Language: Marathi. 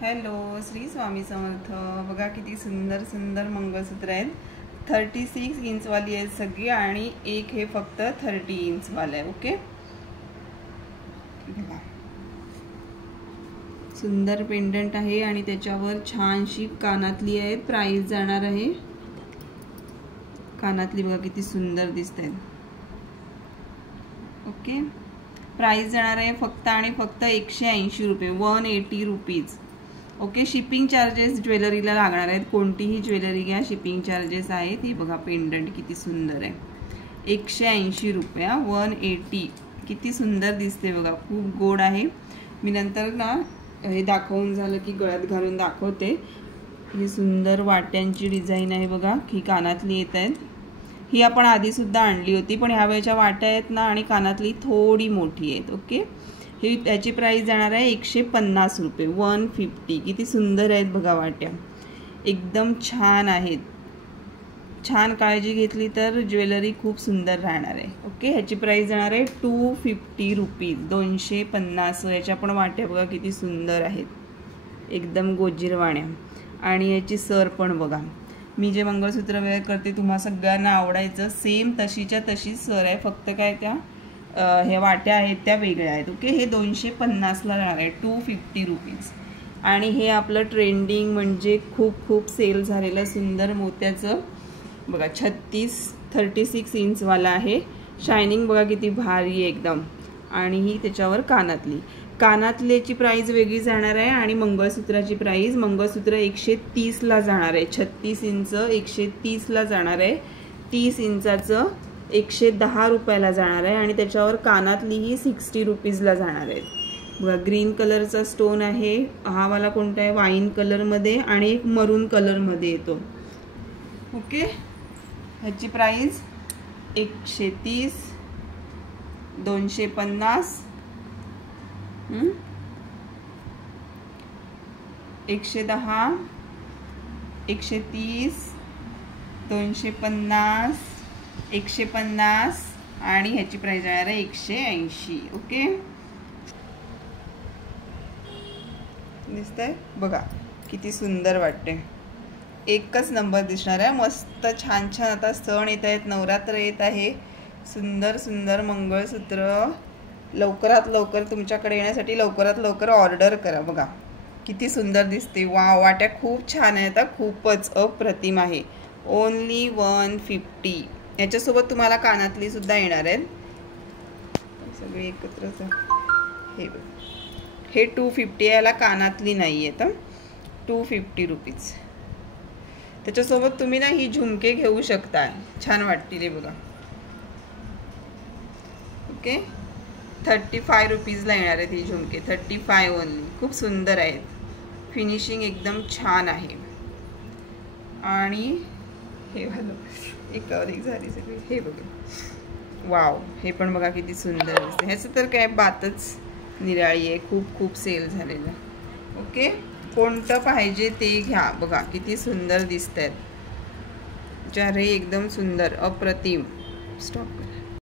हॅलो, श्री स्वामी समर्थ। बघा किती सुंदर सुंदर मंगळसूत्र आहेत। 36 इंचवाली आहेत सगळी आणि एक हे फक्त 30 इंचवाला आहे। ओके, बघा सुंदर पेंडंट आहे आणि त्याच्यावर छानशी कानातली आहे। प्राइस जाणार आहे, कानातली बघा किती सुंदर दिसत आहेत। ओके, प्राइस जाणार आहे फक्त आणि फक्त 180 रुपये, 180 रुपीज। ओके, शिपिंग चार्जेस ज्वेलरीला लागणार आहेत। कोणतीही ज्वेलरी घ्या, शिपिंग चार्जेस आहेत। हे बघा पेंडंट किती सुंदर आहे, 180 रुपये, 180। किती सुंदर दिसते बघा, खूप गोड आहे। मी नंतर ना हे दाखवून झालं की गळ्यात घालून दाखवते। ही सुंदर वाट्यांची डिझाईन आहे बघा, ही कानातली येत आहेत। ही आपण आधी सुद्धा आणली होती, पण ह्या वेळेच्या वाट्या आहेत ना आणि कानातली थोडी मोठी आहेत। ओके, ही त्याची प्राइस जाणार आहे 150 रुपये, 150। किती सुंदर आहेत बघा वाट्या, एकदम छान आहेत। छान काळजी घेतली तर ज्वेलरी खूप सुंदर राहणार आहे। ओके, ह्याची प्राइस जाणार आहे 250 रुपीज, 250। याच्या पण वाट्या बघा किती सुंदर आहेत, एकदम गोजीरवाण्या। आणि याची सर पण बघा, मी जे मंगळसूत्र वेअर करते तुम्हा सगळ्यांना आवडायचं, सेम तशीच्या तशीच सर आहे, फक्त काय त्या ह्या वाट्या आहेत त्या वेगळ्या आहेत। ओके, हे 250ला जाणार आहे, 250 रुपीज। आणि हे आपलं ट्रेंडिंग म्हणजे खूप खूप सेल झालेलं सुंदर मोत्याचं बघा, 36 इंचवाला आहे। शायनिंग बघा किती भारी आहे एकदम। आणि ही त्याच्यावर कानातल्याची प्राइस वेगळी जाणार आहे आणि मंगळसूत्राची प्राइस, मंगळसूत्र 130ला जाणार आहे। 36 इंच 130ला जाणार आहे, 30 इंचाचं 110 रुपयाला जाणार आहे आणि त्याच्यावर कानातलीही 60 रुपीजला जाणार आहे। बघा ग्रीन कलरचा स्टोन आहे, हा वाला कोणता आहे, वाईन कलरमध्ये आणि एक मरून कलरमध्ये येतो। ओके, ह्याची प्राइस 130, 250, 110, 130, 250, 150 आणि ह्याची प्राइस येणार आहे 180। ओके, दिसतंय बघा किती सुंदर वाटते, एकच नंबर दिसणार आहे। मस्त छान छान आता सण येत आहेत, नवरात्र येत आहे। सुंदर सुंदर मंगळसूत्र लवकरात लवकर तुमच्याकडे येण्यासाठी लवकरात लवकर ऑर्डर करा। बघा किती सुंदर दिसते, वाव, वाट्या खूप छान आहेत, खूपच अप्रतिम आहे। ओनली 150। याच्यासोबत तुम्हाला कानातली सुद्धा येणार आहेत, सगळे एकत्रच आहे। हे 250, याला कानातली नाही आहे तर 250 रुपीज। त्याच्यासोबत तुम्ही ना ही झुमके घेऊ शकता, छान वाटतील हे बघा। ओके, 35 रुपीजला येणार आहेत ही झुमके, 35 ओनली। खूप सुंदर आहेत, फिनिशिंग एकदम छान आहे। आणि हे वालं एकावर एक झाली सगळी, हे बघा वाव, हे पण बघा किती सुंदर दिसते। ह्याचं तर काय बातच निराळी आहे, खूप खूप सेल झालेलं। ओके, कोणतं पाहिजे ते घ्या, बघा किती सुंदर दिसत आहेत, चारही एकदम सुंदर अप्रतिम। स्टॉप।